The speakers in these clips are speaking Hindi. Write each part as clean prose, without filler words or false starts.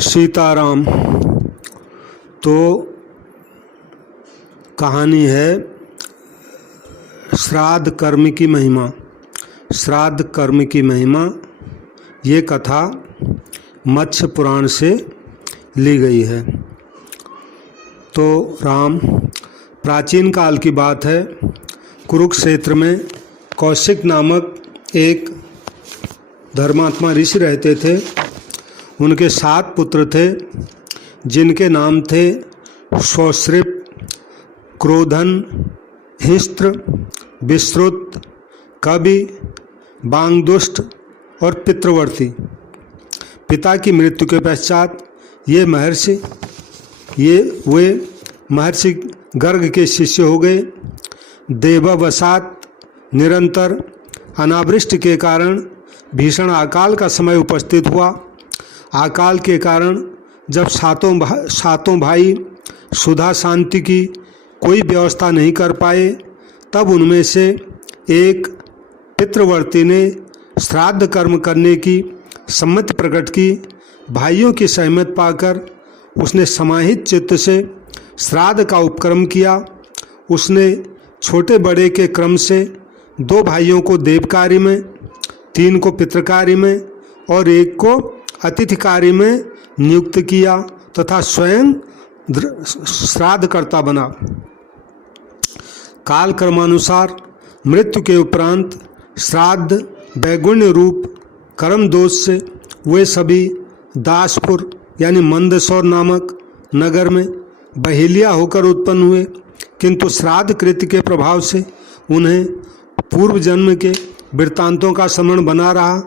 सीताराम। तो कहानी है श्राद्ध कर्म की महिमा। श्राद्ध कर्म की महिमा ये कथा मत्स्य पुराण से ली गई है। तो राम, प्राचीन काल की बात है, कुरुक्षेत्र में कौशिक नामक एक धर्मात्मा ऋषि रहते थे। उनके 7 पुत्र थे, जिनके नाम थे सौश्रिप, क्रोधन, हिस्त्र, विश्रुत, कवि, बांगदुष्ट और पितृवर्ती। पिता की मृत्यु के पश्चात वे महर्षि गर्ग के शिष्य हो गए। देवावसात निरंतर अनावृष्टि के कारण भीषण अकाल का समय उपस्थित हुआ। अकाल के कारण जब सातों भाई सुधा शांति की कोई व्यवस्था नहीं कर पाए, तब उनमें से एक पितृवर्ती ने श्राद्ध कर्म करने की सम्मति प्रकट की। भाइयों की सहमति पाकर उसने समाहित चित्त से श्राद्ध का उपक्रम किया। उसने छोटे बड़े के क्रम से 2 भाइयों को देव कार्य में, 3 को पितृकार्य में और 1 को अतिथि कार्य में नियुक्त किया तथा स्वयं श्राद्धकर्ता बना। काल क्रमानुसार मृत्यु के उपरांत श्राद्ध वैगुण्य रूप कर्म दोष से वे सभी दासपुर यानी मंदसौर नामक नगर में बहेलिया होकर उत्पन्न हुए। किंतु श्राद्ध कृत्य के प्रभाव से उन्हें पूर्व जन्म के वृत्तांतों का स्मरण बना रहा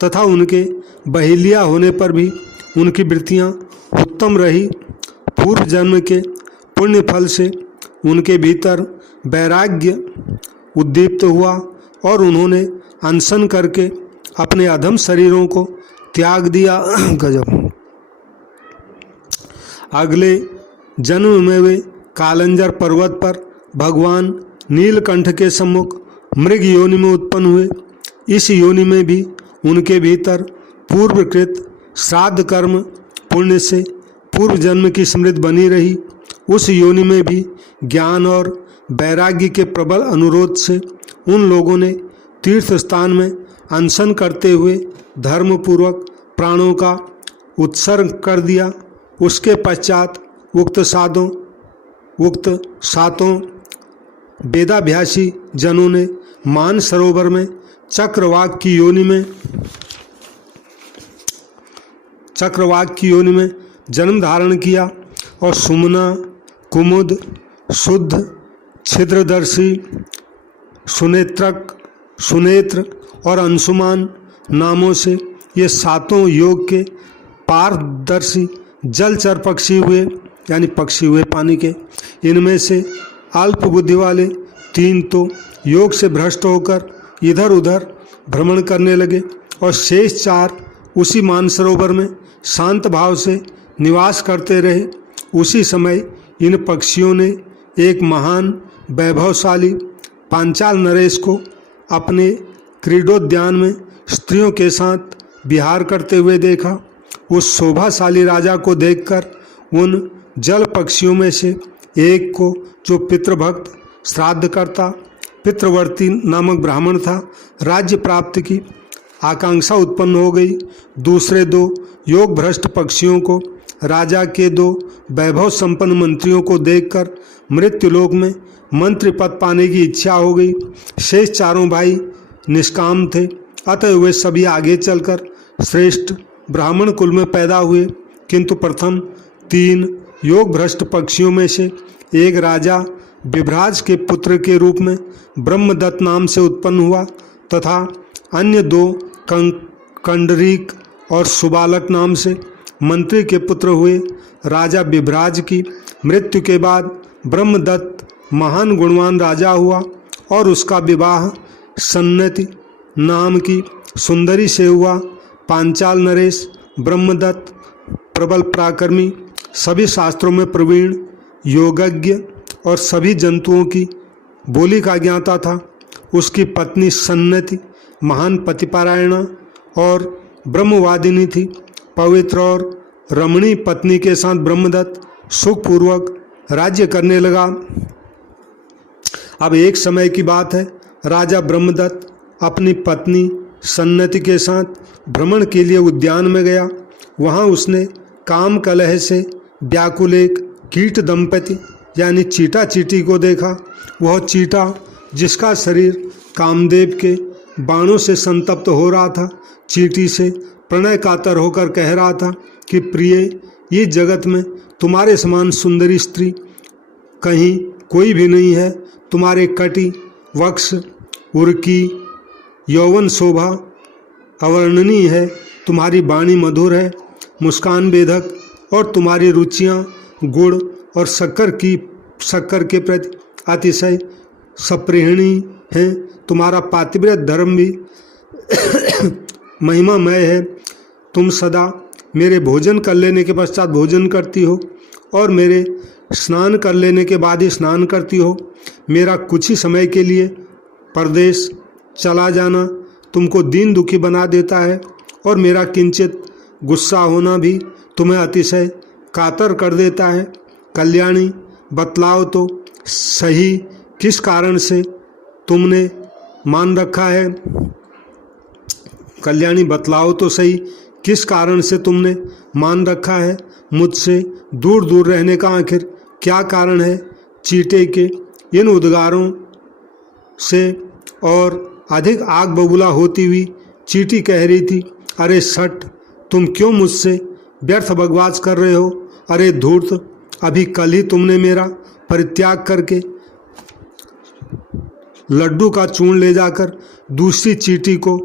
तथा उनके बहेलिया होने पर भी उनकी वृत्तियाँ उत्तम रही। पूर्व जन्म के पुण्य फल से उनके भीतर वैराग्य उद्दीप्त हुआ और उन्होंने अनशन करके अपने अधम शरीरों को त्याग दिया। गजब। अगले जन्म में वे कालंजर पर्वत पर भगवान नीलकंठ के सम्मुख मृग योनि में उत्पन्न हुए। इस योनि में भी उनके भीतर पूर्वकृत श्राद्ध कर्म पुण्य से पूर्व जन्म की स्मृति बनी रही। उस योनि में भी ज्ञान और वैराग्य के प्रबल अनुरोध से उन लोगों ने तीर्थ स्थान में अनशन करते हुए धर्मपूर्वक प्राणों का उत्सर्ग कर दिया। उसके पश्चात उक्त सातों वेदाभ्यासी जनों ने मान सरोवर में चक्रवाक की योनि में जन्म धारण किया और सुमना, कुमुद, शुद्ध, छिद्रदर्शी, सुनेत्र और अंशुमान नामों से ये 7 योग के पारदर्शी जलचर पक्षी हुए, यानी पक्षी हुए पानी के। इनमें से अल्प बुद्धि वाले 3 तो योग से भ्रष्ट होकर इधर उधर भ्रमण करने लगे और शेष 4 उसी मानसरोवर में शांत भाव से निवास करते रहे। उसी समय इन पक्षियों ने एक महान वैभवशाली पांचाल नरेश को अपने क्रीडोद्यान में स्त्रियों के साथ विहार करते हुए देखा। उस शोभाशाली राजा को देखकर उन जल पक्षियों में से एक को, जो पितृभक्त श्राद्धकर्ता पितृवर्ती नामक ब्राह्मण था, राज्य प्राप्ति की आकांक्षा उत्पन्न हो गई। दूसरे 2 योग भ्रष्ट पक्षियों को राजा के 2 वैभव संपन्न मंत्रियों को देखकर मृत्युलोक में मंत्री पद पाने की इच्छा हो गई। शेष 4 भाई निष्काम थे, अतः वे सभी आगे चलकर श्रेष्ठ ब्राह्मण कुल में पैदा हुए। किंतु प्रथम 3 योग भ्रष्ट पक्षियों में से एक राजा विभ्राज के पुत्र के रूप में ब्रह्मदत्त नाम से उत्पन्न हुआ तथा अन्य 2 कंडरीक और सुबालक नाम से मंत्री के पुत्र हुए। राजा विभ्राज की मृत्यु के बाद ब्रह्मदत्त महान गुणवान राजा हुआ और उसका विवाह सन्नति नाम की सुंदरी से हुआ। पांचाल नरेश ब्रह्मदत्त प्रबल पराक्रमी, सभी शास्त्रों में प्रवीण, योगज्ञ और सभी जंतुओं की बोली का ज्ञाता था। उसकी पत्नी सन्नति महान पतिपरायणा और ब्रह्मवादिनी थी। पवित्र और रमणी पत्नी के साथ ब्रह्मदत्त सुखपूर्वक राज्य करने लगा। अब एक समय की बात है, राजा ब्रह्मदत्त अपनी पत्नी सन्नति के साथ भ्रमण के लिए उद्यान में गया। वहाँ उसने काम कलह से व्याकुल एक कीट दंपति यानी चीटा चीटी को देखा। वह चीटा जिसका शरीर कामदेव के बाणों से संतप्त हो रहा था, चीटी से प्रणय कातर होकर कह रहा था कि प्रिय, ये जगत में तुम्हारे समान सुंदरी स्त्री कहीं कोई भी नहीं है। तुम्हारे कटी वक्ष उर्की यौवन शोभा अवर्णनीय है, तुम्हारी वाणी मधुर है, मुस्कान वेधक, और तुम्हारी रुचियाँ गुड़ और शक्कर के प्रति अतिशय सप्रेहणी हैं। तुम्हारा पातिव्रत धर्म भी महिमामय है। तुम सदा मेरे भोजन कर लेने के पश्चात भोजन करती हो और मेरे स्नान कर लेने के बाद ही स्नान करती हो। मेरा कुछ ही समय के लिए परदेश चला जाना तुमको दीन दुखी बना देता है और मेरा किंचित गुस्सा होना भी तुम्हें अतिशय कातर कर देता है। कल्याणी, बतलाओ तो सही किस कारण से तुमने मान रखा है। कल्याणी, बतलाओ तो सही किस कारण से तुमने मान रखा है मुझसे दूर दूर रहने का आखिर क्या कारण है। चीटे के इन उद्गारों से और अधिक आग बबूला होती हुई चीटी कह रही थी, अरे सट, तुम क्यों मुझसे व्यर्थ बकवास कर रहे हो। अरे धूर्त, अभी कल ही तुमने मेरा परित्याग करके लड्डू का चूर्ण ले जाकर दूसरी चीटी को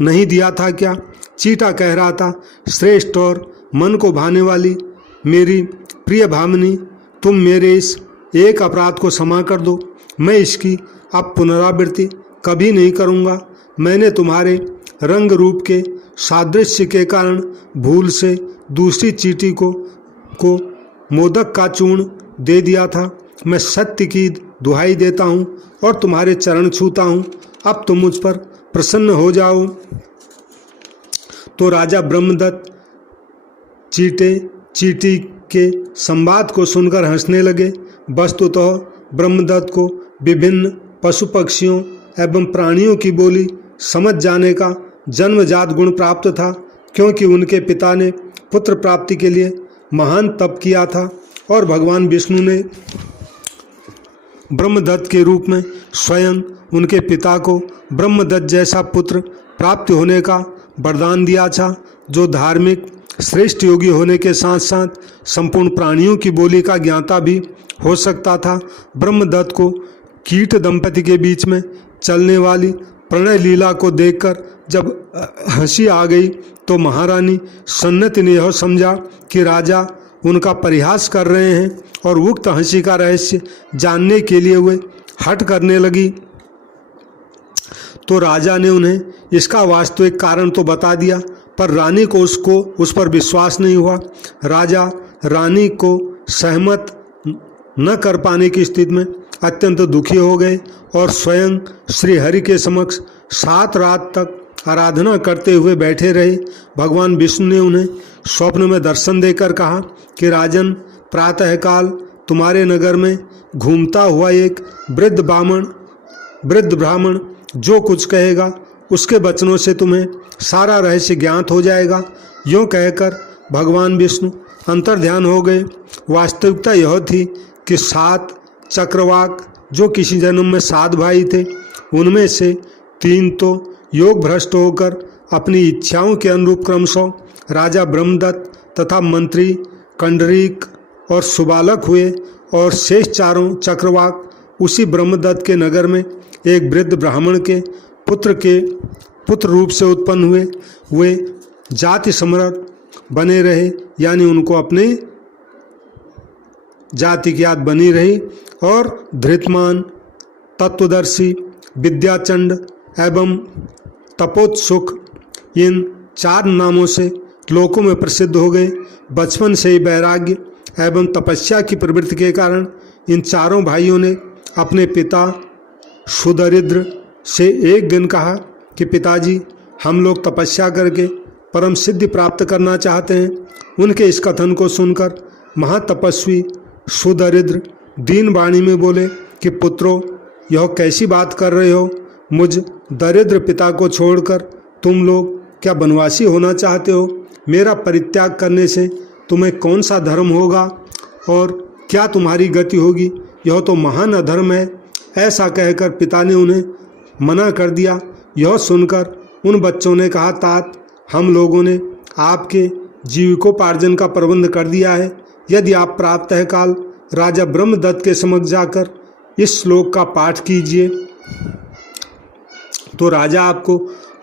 नहीं दिया था क्या। चीटा कह रहा था, श्रेष्ठ और मन को भाने वाली मेरी प्रिय भामिनी, तुम मेरे इस एक अपराध को क्षमा कर दो। मैं इसकी अब पुनरावृत्ति कभी नहीं करूँगा। मैंने तुम्हारे रंग रूप के सादृश्य के कारण भूल से दूसरी चीटी को मोदक का चूर्ण दे दिया था। मैं सत्य की दुहाई देता हूँ और तुम्हारे चरण छूता हूँ, अब तुम मुझ पर प्रसन्न हो जाओ। तो राजा ब्रह्मदत्त चीटी के संवाद को सुनकर हंसने लगे। वस्तुतः ब्रह्मदत्त को विभिन्न पशु पक्षियों एवं प्राणियों की बोली समझ जाने का जन्मजात गुण प्राप्त था, क्योंकि उनके पिता ने पुत्र प्राप्ति के लिए महान तप किया था और भगवान विष्णु ने ब्रह्मदत्त के रूप में स्वयं उनके पिता को ब्रह्मदत्त जैसा पुत्र प्राप्त होने का वरदान दिया था, जो धार्मिक श्रेष्ठ योगी होने के साथ साथ संपूर्ण प्राणियों की बोली का ज्ञाता भी हो सकता था। ब्रह्मदत्त को कीट दंपति के बीच में चलने वाली प्रणय लीला को देखकर जब हंसी आ गई तो महारानी सन्नति ने यह समझा कि राजा उनका परिहास कर रहे हैं और उक्त हंसी का रहस्य जानने के लिए वे हट करने लगी। तो राजा ने उन्हें इसका वास्तविक कारण तो बता दिया, पर रानी को उस पर विश्वास नहीं हुआ। राजा रानी को सहमत न कर पाने की स्थिति में अत्यंत दुखी हो गए और स्वयं श्री हरि के समक्ष 7 रात तक आराधना करते हुए बैठे रहे। भगवान विष्णु ने उन्हें स्वप्न में दर्शन देकर कहा कि राजन, प्रातःकाल तुम्हारे नगर में घूमता हुआ एक वृद्ध ब्राह्मण जो कुछ कहेगा उसके वचनों से तुम्हें सारा रहस्य ज्ञात हो जाएगा। यूँ कहकर भगवान विष्णु अंतर्ध्यान हो गए। वास्तविकता यह थी कि 7 चक्रवाक जो किसी जन्म में 7 भाई थे, उनमें से 3 तो योग भ्रष्ट होकर अपनी इच्छाओं के अनुरूप क्रमशः राजा ब्रह्मदत्त तथा मंत्री कंडरीक और सुबालक हुए और शेष 4 चक्रवाक उसी ब्रह्मदत्त के नगर में एक वृद्ध ब्राह्मण के पुत्र रूप से उत्पन्न हुए। वे जाति समर्थ बने रहे, यानी उनको अपने जाति की याद बनी रही, और धृतमान, तत्वदर्शी, विद्याचंड एवं तपोत्सुक इन 4 नामों से लोकों में प्रसिद्ध हो गए। बचपन से ही वैराग्य एवं तपस्या की प्रवृत्ति के कारण इन 4 भाइयों ने अपने पिता सुदरिद्र से एक दिन कहा कि पिताजी, हम लोग तपस्या करके परम सिद्धि प्राप्त करना चाहते हैं। उनके इस कथन को सुनकर महातपस्वी सुदरिद्र दीन वाणी में बोले कि पुत्रों, यह कैसी बात कर रहे हो? मुझ दरिद्र पिता को छोड़कर तुम लोग क्या वनवासी होना चाहते हो? मेरा परित्याग करने से तुम्हें कौन सा धर्म होगा और क्या तुम्हारी गति होगी? यह तो महान अधर्म है। ऐसा कहकर पिता ने उन्हें मना कर दिया। यह सुनकर उन बच्चों ने कहा, तात, हम लोगों ने आपके जीविकोपार्जन का प्रबंध कर दिया है। यदि आप प्रातः काल राजा ब्रह्मदत्त के समक्ष जाकर इस श्लोक का पाठ कीजिए तो राजा आपको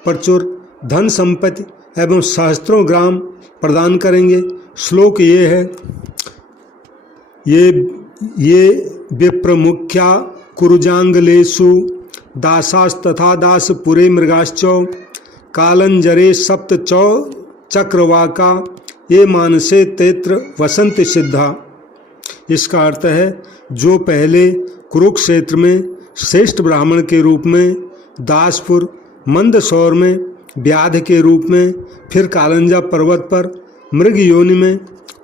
प्रचुर धन संपत्ति एवं सहस्त्रों ग्राम प्रदान करेंगे। श्लोक ये है, ये विप्रमुख्या कुरुजांगलेषु दासास्तथा दासपुरे मृगाश्चौ कालंजरे सप्त चौ चक्रवाका ये मानसे तेत्र वसंत सिद्धा। इसका अर्थ है, जो पहले कुरुक्षेत्र में श्रेष्ठ ब्राह्मण के रूप में, दासपुर मंदसौर में व्याध के रूप में, फिर कालंजा पर्वत पर मृग योनि में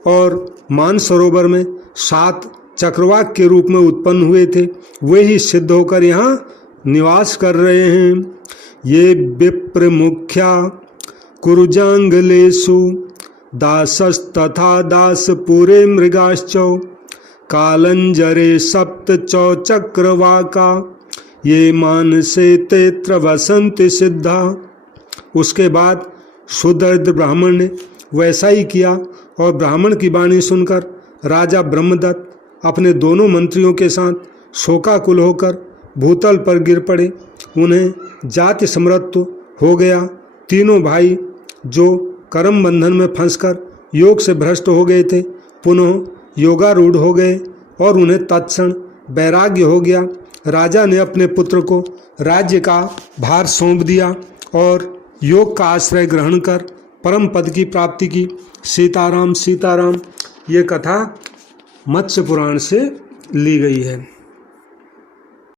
और मानसरोवर में 7 चक्रवाक के रूप में उत्पन्न हुए थे, वे ही सिद्ध होकर यहाँ निवास कर रहे हैं। ये विप्रमुख्या कुरुजांगलेषु दासस्तथा दासपुरे मृगाश्चौ कालंजरे सप्त चौ चक्रवाका ये मानसे तेत्र वसंत सिद्धा। उसके बाद सुदरिद्र ब्राह्मण ने वैसा ही किया और ब्राह्मण की वाणी सुनकर राजा ब्रह्मदत्त अपने दोनों मंत्रियों के साथ शोकाकुल होकर भूतल पर गिर पड़े। उन्हें जाति समृत्व हो गया। तीनों भाई जो कर्म बंधन में फंसकर योग से भ्रष्ट हो गए थे, पुनः योगारूढ़ हो गए और उन्हें तत्क्षण वैराग्य हो गया। राजा ने अपने पुत्र को राज्य का भार सौंप दिया और योग का आश्रय ग्रहण कर परम पद की प्राप्ति की। सीताराम सीताराम। ये कथा मत्स्य पुराण से ली गई है।